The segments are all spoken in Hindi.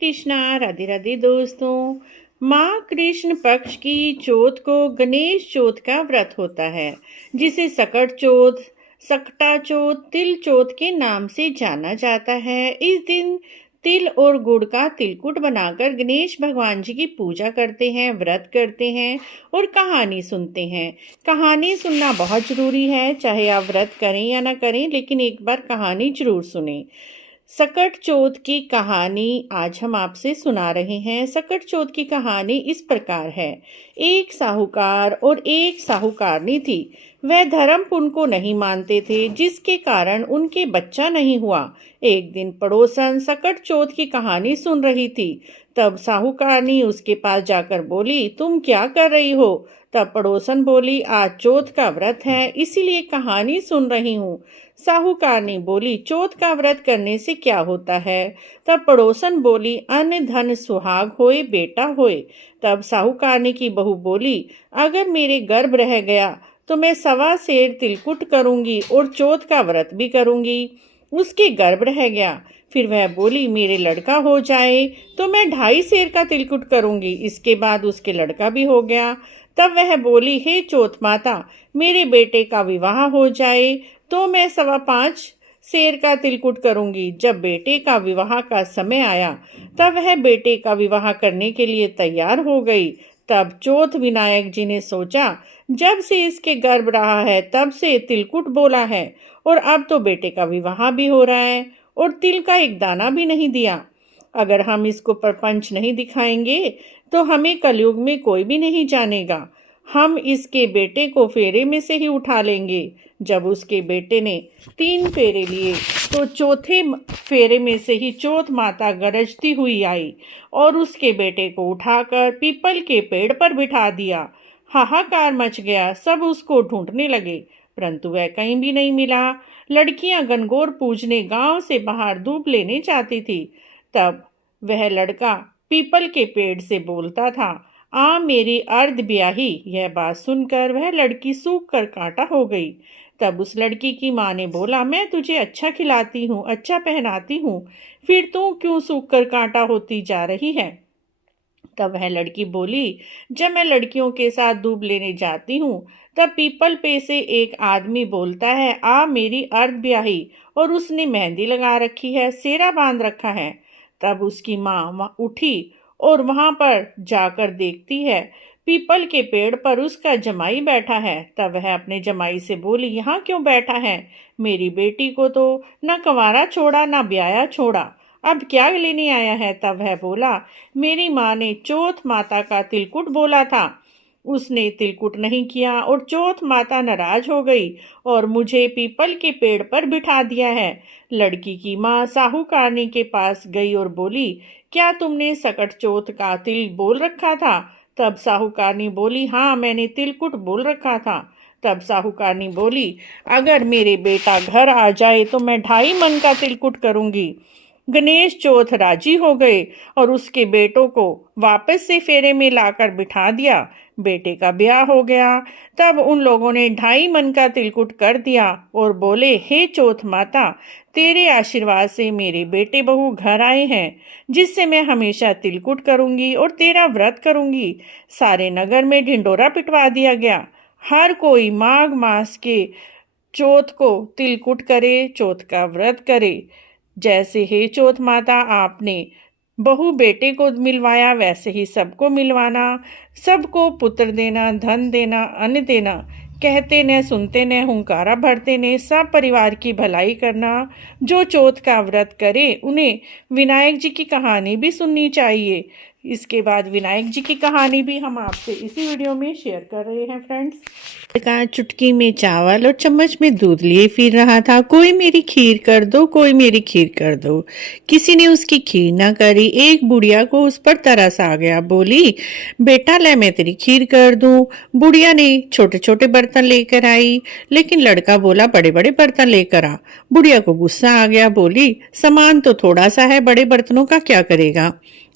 कृष्णा राधे राधे दोस्तों। माँ कृष्ण पक्ष की चौथ को गणेश चौथ का व्रत होता है, जिसे सकट चौथ, सकटा चौथ, तिल चौथ के नाम से जाना जाता है। इस दिन तिल और गुड़ का तिलकुट बनाकर गणेश भगवान जी की पूजा करते हैं, व्रत करते हैं और कहानी सुनते हैं। कहानी सुनना बहुत जरूरी है, चाहे आप व्रत करें या ना करें, लेकिन एक बार कहानी जरूर सुनें। सकट चौथ की कहानी आज हम आपसे सुना रहे हैं। सकट चौथ की कहानी इस प्रकार है। एक साहूकार और एक साहूकारनी थी। वह धर्म पुण्य को नहीं मानते थे, जिसके कारण उनके बच्चा नहीं हुआ। एक दिन पड़ोसन सकट चौथ की कहानी सुन रही थी। तब साहूकारनी उसके पास जाकर बोली, तुम क्या कर रही हो? तब पड़ोसन बोली, आज चौथ का व्रत है, इसीलिए कहानी सुन रही हूँ। साहूकारनी बोली, चौथ का व्रत करने से क्या होता है? तब पड़ोसन बोली, अन्न धन सुहाग होए, बेटा होए। तब साहूकारनी की बहू बोली, अगर मेरे गर्भ रह गया तो मैं 1.25 तिलकुट करूंगी और चौथ का व्रत भी करूंगी। उसके गर्भ रह गया। फिर वह बोली, मेरे लड़का हो जाए तो मैं 2.5 का तिलकुट करूंगी। इसके बाद उसके लड़का भी हो गया। तब वह बोली, हे चौथ माता, मेरे बेटे का विवाह हो जाए तो मैं 5.25 का तिलकुट करूंगी। जब बेटे का विवाह का समय आया, तब वह बेटे का विवाह करने के लिए तैयार हो गई। तब चौथ विनायक जी ने सोचा, जब से इसके गर्भ रहा है तब से तिलकुट बोला है, और अब तो बेटे का विवाह भी हो रहा है और तिल का एक दाना भी नहीं दिया। अगर हम इसको प्रपंच नहीं दिखाएंगे तो हमें कलयुग में कोई भी नहीं जानेगा। हम इसके बेटे को फेरे में से ही उठा लेंगे। जब उसके बेटे ने 3 फेरे लिए तो चौथे फेरे में से ही चौथ माता गरजती हुई आई और उसके बेटे को उठाकर पीपल के पेड़ पर बिठा दिया। हाहाकार मच गया। सब उसको ढूंढने लगे, परंतु वह कहीं भी नहीं मिला। लड़कियां गनगौर पूजने गांव से बाहर धूप लेने जाती थी। तब वह लड़का पीपल के पेड़ से बोलता था, आ मेरी अर्ध ब्याही। यह बात सुनकर वह लड़की सूख कर कांटा हो गई। तब उस लड़की की माँ ने बोला, मैं तुझे अच्छा खिलाती हूँ, अच्छा पहनाती हूँ, फिर तू क्यों सूख कर कांटा होती जा रही है? तब वह लड़की बोली, जब मैं लड़कियों के साथ दूब लेने जाती हूँ, तब पीपल पे से एक आदमी बोलता है, आ मेरी अर्ध ब्याही, और उसने मेहंदी लगा रखी है, सेरा बांध रखा है। तब उसकी माँ उठी और वहां पर जाकर देखती है, पीपल के पेड़ पर उसका जमाई बैठा है। तब वह अपने जमाई से बोली, यहाँ क्यों बैठा है? मेरी बेटी को तो न कंवारा छोड़ा न ब्याया छोड़ा, अब क्या लेने आया है? तब वह बोला, मेरी माँ ने चौथ माता का तिलकुट बोला था, उसने तिलकुट नहीं किया और चौथ माता नाराज हो गई और मुझे पीपल के पेड़ पर बिठा दिया है। लड़की की माँ साहूकारनी के पास गई और बोली, क्या तुमने सकट चौथ का तिल बोल रखा था? तब साहूकारनी बोली, हाँ मैंने तिलकुट बोल रखा था। तब साहूकारनी बोली, अगर मेरे बेटा घर आ जाए तो मैं 2.5 मन का तिलकुट करूंगी। गणेश चौथ राजी हो गए और उसके बेटों को वापस से फेरे में लाकर बिठा दिया। बेटे का ब्याह हो गया। तब उन लोगों ने 2.5 मन का तिलकुट कर दिया और बोले, हे चौथ माता, तेरे आशीर्वाद से मेरे बेटे बहू घर आए हैं, जिससे मैं हमेशा तिलकुट करूंगी और तेरा व्रत करूंगी। सारे नगर में ढिंडोरा पिटवा दिया गया। हर कोई माघ मास के चौथ को तिलकुट करे, चौथ का व्रत करे। जैसे हे चौथ माता आपने बहू बेटे को मिलवाया, वैसे ही सबको मिलवाना, सबको पुत्र देना, धन देना, अन्न देना। कहते न सुनते न हुंकारा भरते ने, सब परिवार की भलाई करना। जो चौथ का व्रत करे उन्हें विनायक जी की कहानी भी सुननी चाहिए। इसके बाद विनायक जी की कहानी भी हम आपसे इसी वीडियो में शेयर कर रहे हैं फ्रेंड्स। का चुटकी में चावल और चम्मच में दूध लिए फिर रहा था, कोई मेरी खीर कर दो, कोई मेरी खीर कर दो। किसी ने उसकी खीर ना करी। एक बुढ़िया को उस पर तरस आ गया, बोली, बेटा ले मैं तेरी खीर कर दूं। बुढ़िया ने छोटे छोटे बर्तन लेकर आई, लेकिन लड़का बोला, बड़े बड़े बर्तन लेकर आ। बुढ़िया को गुस्सा आ गया, बोली, सामान तो थोड़ा सा है, बड़े बर्तनों का क्या करेगा?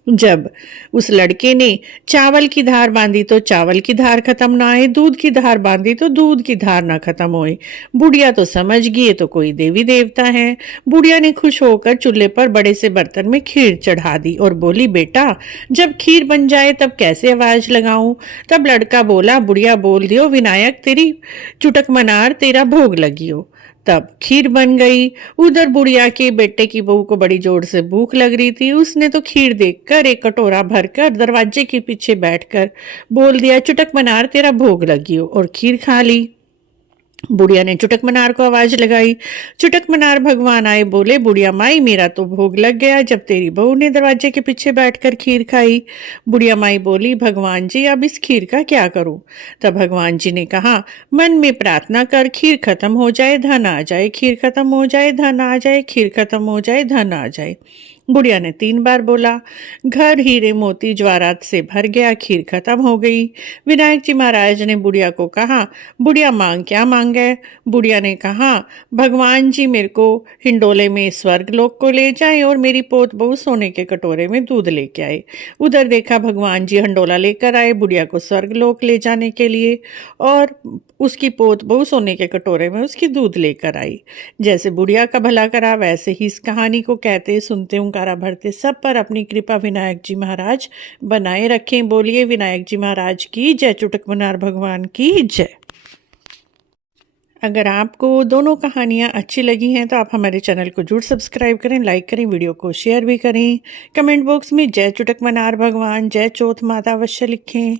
जब उस लड़के ने चावल की धार बांधी तो चावल की धार खत्म ना आए, दूध की धार बांधी तो दूध की धार ना खत्म होए। बुढ़िया तो समझ गई ये तो कोई देवी देवता है। बुढ़िया ने खुश होकर चूल्हे पर बड़े से बर्तन में खीर चढ़ा दी और बोली, बेटा जब खीर बन जाए तब कैसे आवाज लगाऊं? तब लड़का बोला, बुढ़िया बोल दियो, विनायक तेरी चुटक मनार तेरा भोग लगियो। तब खीर बन गई। उधर बुढ़िया के बेटे की बहू को बड़ी जोर से भूख लग रही थी। उसने तो खीर देखकर एक कटोरा भरकर दरवाजे के पीछे बैठकर बोल दिया, चुटक मनार तेरा भोग लगियो, और खीर खा ली। बुढ़िया ने चुटक मनार को आवाज लगाई। चुटक मनार भगवान आए, बोले, बुढ़िया माई मेरा तो भोग लग गया जब तेरी बहू ने दरवाजे के पीछे बैठकर खीर खाई। बुढ़िया माई बोली, भगवान जी अब इस खीर का क्या करूं? तब भगवान जी ने कहा, मन में प्रार्थना कर, खीर खत्म हो जाए धन आ जाए, खीर खत्म हो जाए धन आ जाए, खीर खत्म हो जाए धन आ जाए। बुढ़िया ने 3 बार बोला। घर हीरे मोती जवाहरात से भर गया, खीर खत्म हो गई। विनायक जी महाराज ने बुढ़िया को कहा, बुढ़िया मांग क्या मांगे? बुढ़िया ने कहा, भगवान जी मेरे को हिंडोले में स्वर्ग लोक को ले जाएं और मेरी पोत बहू सोने के कटोरे में दूध लेके आए। उधर देखा भगवान जी हंडोला लेकर आए बुढ़िया को स्वर्ग लोक ले जाने के लिए, और उसकी पोत बहू सोने के कटोरे में उसकी दूध लेकर आई। जैसे बुढ़िया का भला करा वैसे ही इस कहानी को कहते सुनते हुंकारा भरते सब पर अपनी कृपा विनायक जी महाराज बनाए रखें। बोलिए विनायक जी महाराज की जय, चुटक मनार भगवान की जय। अगर आपको दोनों कहानियाँ अच्छी लगी हैं तो आप हमारे चैनल को जरूर सब्सक्राइब करें, लाइक करें, वीडियो को शेयर भी करें। कमेंट बॉक्स में जय चुटक मनार भगवान, जय चौथ माता अवश्य लिखें।